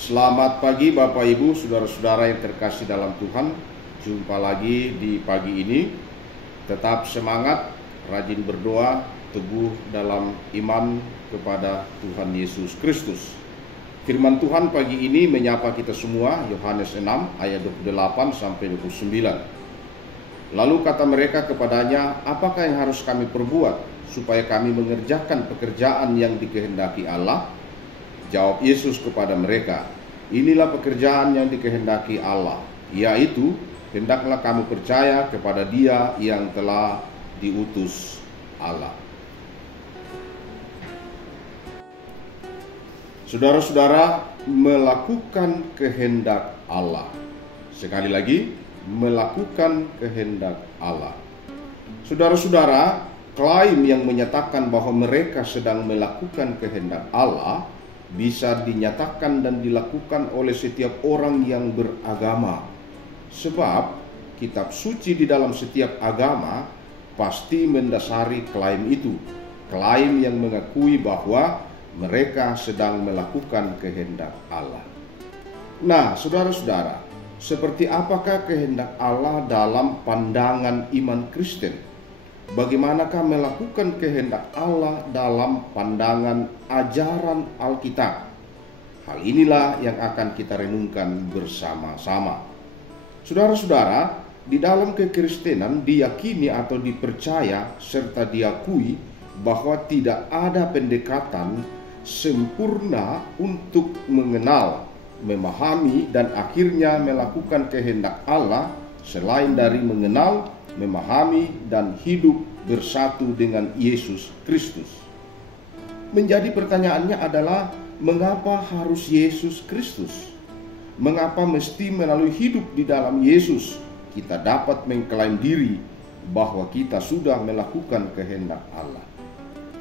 Selamat pagi Bapak Ibu, saudara-saudara yang terkasih dalam Tuhan. Jumpa lagi di pagi ini. Tetap semangat, rajin berdoa, teguh dalam iman kepada Tuhan Yesus Kristus. Firman Tuhan pagi ini menyapa kita semua, Yohanes 6 ayat 28 sampai 29. Lalu kata mereka kepadanya, "Apakah yang harus kami perbuat supaya kami mengerjakan pekerjaan yang dikehendaki Allah?" Jawab Yesus kepada mereka, "Inilah pekerjaan yang dikehendaki Allah, yaitu hendaklah kamu percaya kepada Dia yang telah diutus Allah." Saudara-saudara, melakukan kehendak Allah. Sekali lagi, melakukan kehendak Allah. Saudara-saudara, klaim yang menyatakan bahwa mereka sedang melakukan kehendak Allah bisa dinyatakan dan dilakukan oleh setiap orang yang beragama. Sebab kitab suci di dalam setiap agama pasti mendasari klaim itu. Klaim yang mengakui bahwa mereka sedang melakukan kehendak Allah. Nah, saudara-saudara, seperti apakah kehendak Allah dalam pandangan iman Kristen? Bagaimanakah melakukan kehendak Allah dalam pandangan ajaran Alkitab? Hal inilah yang akan kita renungkan bersama-sama. Saudara-saudara, di dalam kekristenan diyakini atau dipercaya serta diakui bahwa tidak ada pendekatan sempurna untuk mengenal, memahami, dan akhirnya melakukan kehendak Allah selain dari mengenal, memahami, dan hidup bersatu dengan Yesus Kristus. Menjadi pertanyaannya adalah, mengapa harus Yesus Kristus? Mengapa mesti melalui hidup di dalam Yesus kita dapat mengklaim diri bahwa kita sudah melakukan kehendak Allah?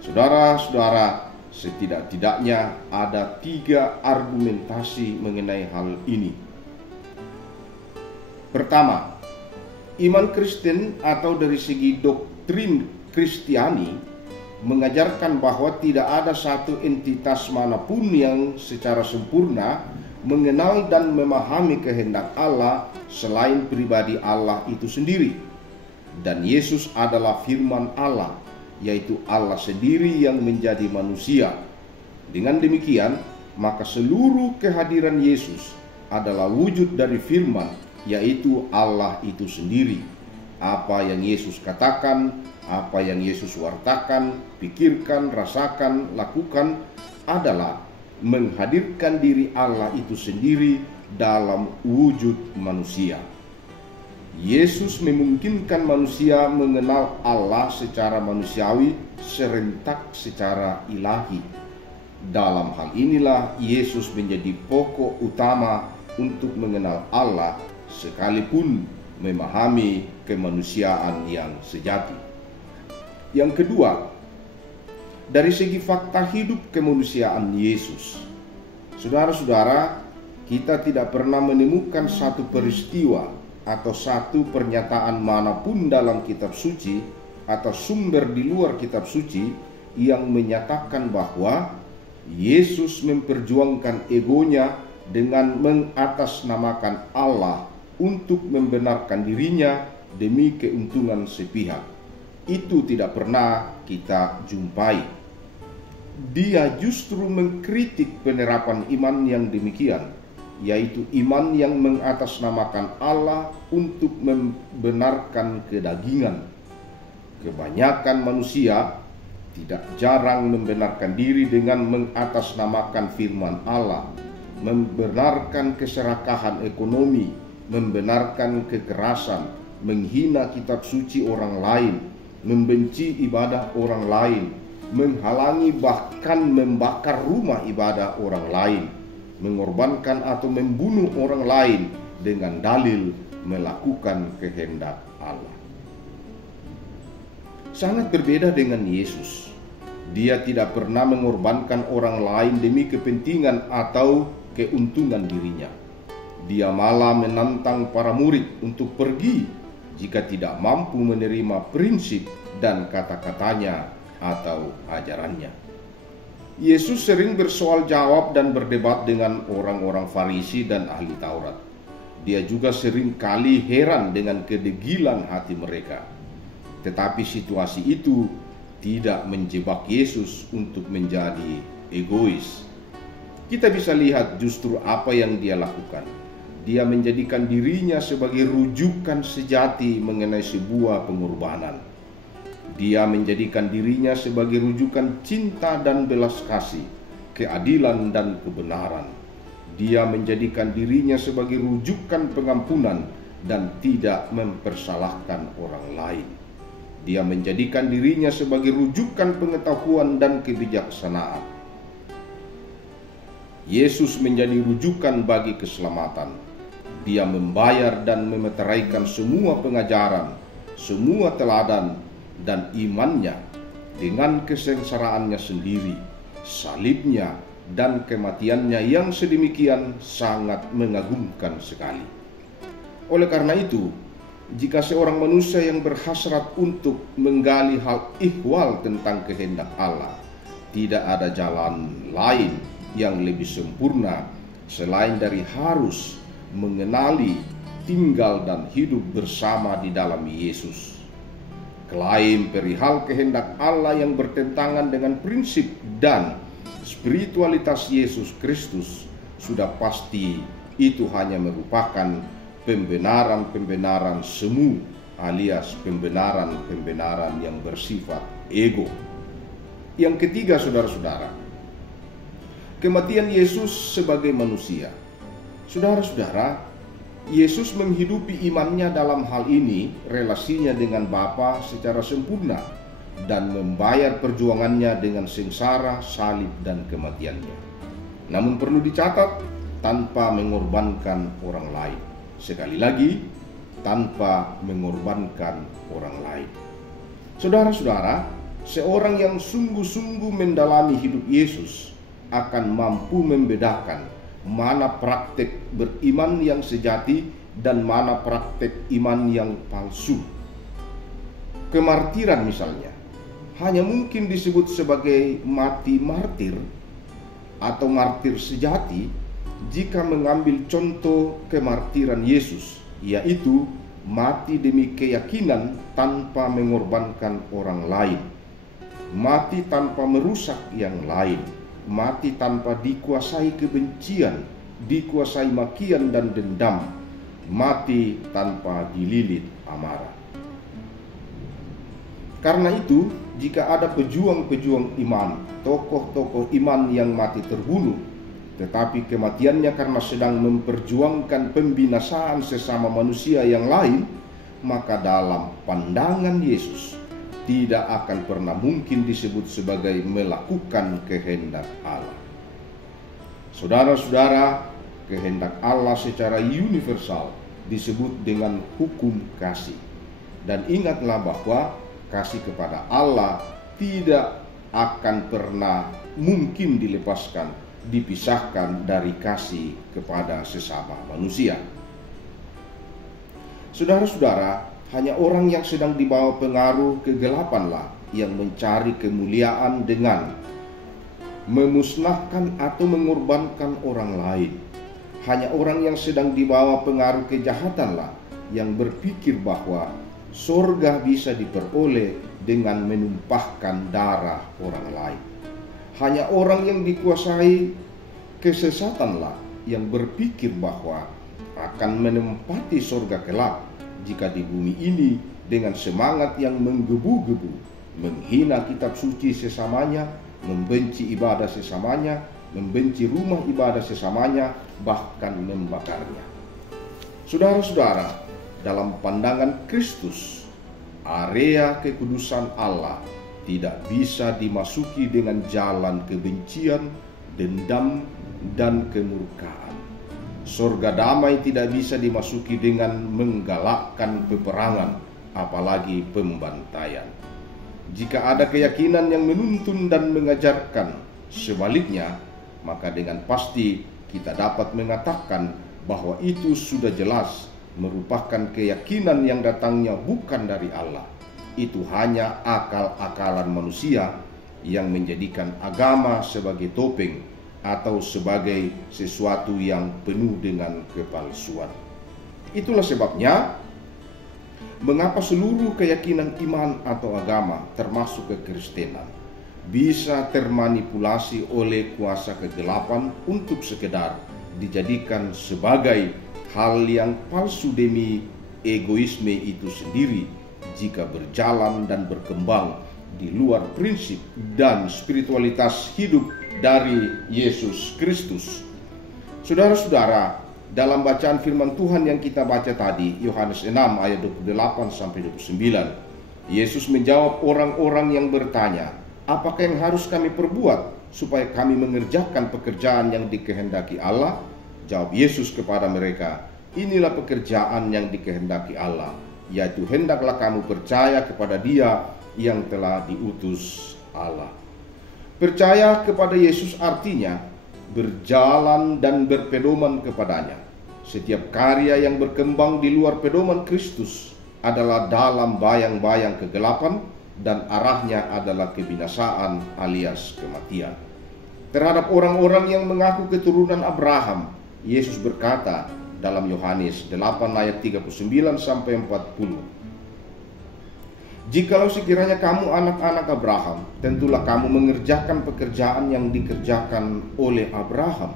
Saudara-saudara, setidak-tidaknya ada 3 argumentasi mengenai hal ini. Pertama, iman Kristen atau dari segi doktrin Kristiani mengajarkan bahwa tidak ada satu entitas manapun yang secara sempurna mengenal dan memahami kehendak Allah selain pribadi Allah itu sendiri. Dan Yesus adalah firman Allah, yaitu Allah sendiri yang menjadi manusia. Dengan demikian, maka seluruh kehadiran Yesus adalah wujud dari firman, yaitu Allah itu sendiri. Apa yang Yesus katakan, apa yang Yesus wartakan, pikirkan, rasakan, lakukan adalah menghadirkan diri Allah itu sendiri dalam wujud manusia. Yesus memungkinkan manusia mengenal Allah secara manusiawi serentak secara ilahi. Dalam hal inilah Yesus menjadi pokok utama untuk mengenal Allah sekalipun memahami kemanusiaan yang sejati. Yang kedua, dari segi fakta hidup kemanusiaan Yesus. Saudara-saudara, kita tidak pernah menemukan satu peristiwa atau satu pernyataan manapun dalam kitab suci atau sumber di luar kitab suci yang menyatakan bahwa Yesus memperjuangkan egonya dengan mengatasnamakan Allah untuk membenarkan dirinya demi keuntungan sepihak. Itu tidak pernah kita jumpai. Dia justru mengkritik penerapan iman yang demikian, yaitu iman yang mengatasnamakan Allah untuk membenarkan kedagingan. Kebanyakan manusia tidak jarang membenarkan diri dengan mengatasnamakan firman Allah, membenarkan keserakahan ekonomi, membenarkan kekerasan, menghina kitab suci orang lain, membenci ibadah orang lain, menghalangi bahkan membakar rumah ibadah orang lain, mengorbankan atau membunuh orang lain dengan dalil melakukan kehendak Allah. Sangat berbeda dengan Yesus. Dia tidak pernah mengorbankan orang lain demi kepentingan atau keuntungan dirinya. Dia malah menantang para murid untuk pergi jika tidak mampu menerima prinsip dan kata-katanya atau ajarannya. Yesus sering bersoal jawab dan berdebat dengan orang-orang Farisi dan ahli Taurat. Dia juga sering kali heran dengan kedegilan hati mereka. Tetapi situasi itu tidak menjebak Yesus untuk menjadi egois. Kita bisa lihat justru apa yang dia lakukan. Dia menjadikan dirinya sebagai rujukan sejati mengenai sebuah pengorbanan. Dia menjadikan dirinya sebagai rujukan cinta dan belas kasih, keadilan dan kebenaran. Dia menjadikan dirinya sebagai rujukan pengampunan dan tidak mempersalahkan orang lain. Dia menjadikan dirinya sebagai rujukan pengetahuan dan kebijaksanaan. Yesus menjadi rujukan bagi keselamatan. Dia membayar dan memeteraikan semua pengajaran, semua teladan, dan imannya dengan kesengsaraannya sendiri, salibnya, dan kematiannya yang sedemikian sangat mengagumkan sekali. Oleh karena itu, jika seorang manusia yang berhasrat untuk menggali hal ihwal tentang kehendak Allah, tidak ada jalan lain yang lebih sempurna selain dari harus mengenali, tinggal, dan hidup bersama di dalam Yesus. Klaim perihal kehendak Allah yang bertentangan dengan prinsip dan spiritualitas Yesus Kristus sudah pasti itu hanya merupakan pembenaran-pembenaran semu alias pembenaran-pembenaran yang bersifat ego. Yang ketiga, saudara-saudara, kematian Yesus sebagai manusia. Saudara-saudara, Yesus menghidupi imannya dalam hal ini, relasinya dengan Bapa secara sempurna, dan membayar perjuangannya dengan sengsara, salib, dan kematiannya. Namun perlu dicatat, tanpa mengorbankan orang lain. Sekali lagi, tanpa mengorbankan orang lain. Saudara-saudara, seorang yang sungguh-sungguh mendalami hidup Yesus akan mampu membedakan mana praktek beriman yang sejati dan mana praktek iman yang palsu. Kemartiran misalnya hanya mungkin disebut sebagai mati martir atau martir sejati jika mengambil contoh kemartiran Yesus, yaitu mati demi keyakinan tanpa mengorbankan orang lain, mati tanpa merusak yang lain, mati tanpa dikuasai kebencian, dikuasai makian dan dendam, mati tanpa dililit amarah. Karena itu, jika ada pejuang-pejuang iman, tokoh-tokoh iman yang mati terbunuh, tetapi kematiannya karena sedang memperjuangkan pembinasaan sesama manusia yang lain, maka dalam pandangan Yesus tidak akan pernah mungkin disebut sebagai melakukan kehendak Allah. Saudara-saudara, kehendak Allah secara universal disebut dengan hukum kasih. Dan ingatlah bahwa kasih kepada Allah tidak akan pernah mungkin dilepaskan, dipisahkan dari kasih kepada sesama manusia. Saudara-saudara, hanya orang yang sedang dibawa pengaruh kegelapanlah yang mencari kemuliaan dengan memusnahkan atau mengorbankan orang lain. Hanya orang yang sedang dibawa pengaruh kejahatanlah yang berpikir bahwa surga bisa diperoleh dengan menumpahkan darah orang lain. Hanya orang yang dikuasai kesesatanlah yang berpikir bahwa akan menempati surga kelak jika di bumi ini dengan semangat yang menggebu-gebu, menghina kitab suci sesamanya, membenci ibadah sesamanya, membenci rumah ibadah sesamanya, bahkan membakarnya. Saudara-saudara, dalam pandangan Kristus, area kekudusan Allah tidak bisa dimasuki dengan jalan kebencian, dendam, dan kemurkaan. Surga damai tidak bisa dimasuki dengan menggalakkan peperangan, apalagi pembantaian. Jika ada keyakinan yang menuntun dan mengajarkan sebaliknya, maka dengan pasti kita dapat mengatakan bahwa itu sudah jelas merupakan keyakinan yang datangnya bukan dari Allah. Itu hanya akal-akalan manusia yang menjadikan agama sebagai topeng atau sebagai sesuatu yang penuh dengan kepalsuan. Itulah sebabnya mengapa seluruh keyakinan iman atau agama termasuk kekristenan bisa termanipulasi oleh kuasa kegelapan untuk sekedar dijadikan sebagai hal yang palsu demi egoisme itu sendiri jika berjalan dan berkembang di luar prinsip dan spiritualitas hidup dari Yesus Kristus. Saudara-saudara, dalam bacaan firman Tuhan yang kita baca tadi, Yohanes 6 ayat 28 sampai 29, Yesus menjawab orang-orang yang bertanya, "Apakah yang harus kami perbuat supaya kami mengerjakan pekerjaan yang dikehendaki Allah?" Jawab Yesus kepada mereka, "Inilah pekerjaan yang dikehendaki Allah, yaitu hendaklah kamu percaya kepada Dia yang telah diutus Allah." Percaya kepada Yesus artinya berjalan dan berpedoman kepadanya. Setiap karya yang berkembang di luar pedoman Kristus adalah dalam bayang-bayang kegelapan dan arahnya adalah kebinasaan alias kematian. Terhadap orang-orang yang mengaku keturunan Abraham, Yesus berkata dalam Yohanes 8 ayat 39 sampai 40, "Jikalau sekiranya kamu anak-anak Abraham, tentulah kamu mengerjakan pekerjaan yang dikerjakan oleh Abraham.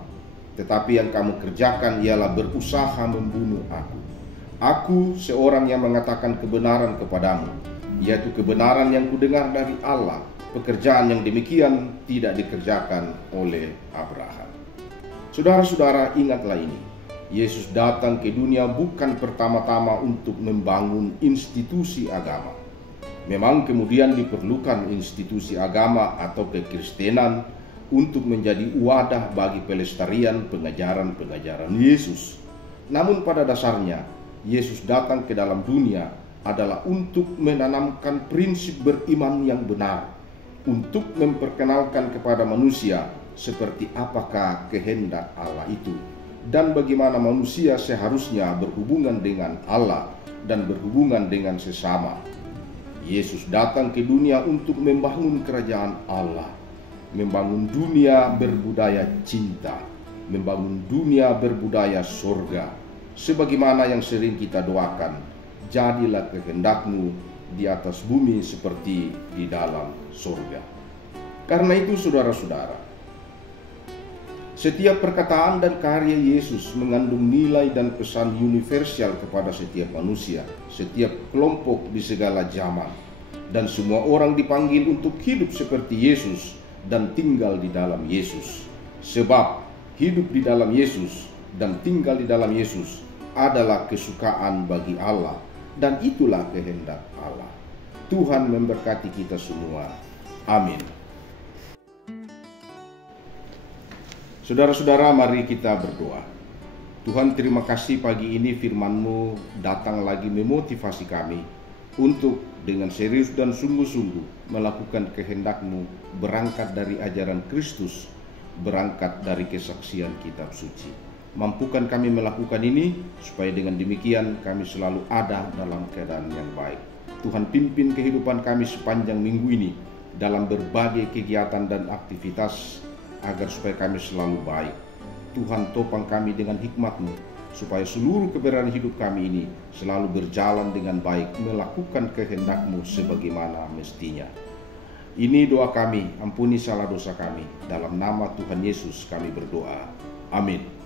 Tetapi yang kamu kerjakan ialah berusaha membunuh aku. Aku seorang yang mengatakan kebenaran kepadamu, yaitu kebenaran yang kudengar dari Allah. Pekerjaan yang demikian tidak dikerjakan oleh Abraham." Saudara-saudara, ingatlah ini. Yesus datang ke dunia bukan pertama-tama untuk membangun institusi agama. Memang kemudian diperlukan institusi agama atau kekristenan untuk menjadi wadah bagi pelestarian pengajaran-pengajaran Yesus. Namun pada dasarnya, Yesus datang ke dalam dunia adalah untuk menanamkan prinsip beriman yang benar, untuk memperkenalkan kepada manusia seperti apakah kehendak Allah itu, dan bagaimana manusia seharusnya berhubungan dengan Allah dan berhubungan dengan sesama. Yesus datang ke dunia untuk membangun kerajaan Allah, membangun dunia berbudaya cinta, membangun dunia berbudaya surga. Sebagaimana yang sering kita doakan, jadilah kehendakmu di atas bumi seperti di dalam surga. Karena itu saudara-saudara, setiap perkataan dan karya Yesus mengandung nilai dan pesan universal kepada setiap manusia, setiap kelompok di segala zaman. Dan semua orang dipanggil untuk hidup seperti Yesus dan tinggal di dalam Yesus. Sebab hidup di dalam Yesus dan tinggal di dalam Yesus adalah kesukaan bagi Allah, dan itulah kehendak Allah. Tuhan memberkati kita semua. Amin. Saudara-saudara, mari kita berdoa. Tuhan, terima kasih pagi ini firman-Mu datang lagi memotivasi kami untuk dengan serius dan sungguh-sungguh melakukan kehendak-Mu, berangkat dari ajaran Kristus, berangkat dari kesaksian kitab suci. Mampukan kami melakukan ini, supaya dengan demikian kami selalu ada dalam keadaan yang baik. Tuhan, pimpin kehidupan kami sepanjang minggu ini dalam berbagai kegiatan dan aktivitas, agar supaya kami selalu baik. Tuhan, topang kami dengan hikmat-Mu, supaya seluruh keberadaan hidup kami ini selalu berjalan dengan baik, melakukan kehendak-Mu sebagaimana mestinya. Ini doa kami, ampuni salah dosa kami. Dalam nama Tuhan Yesus kami berdoa. Amin.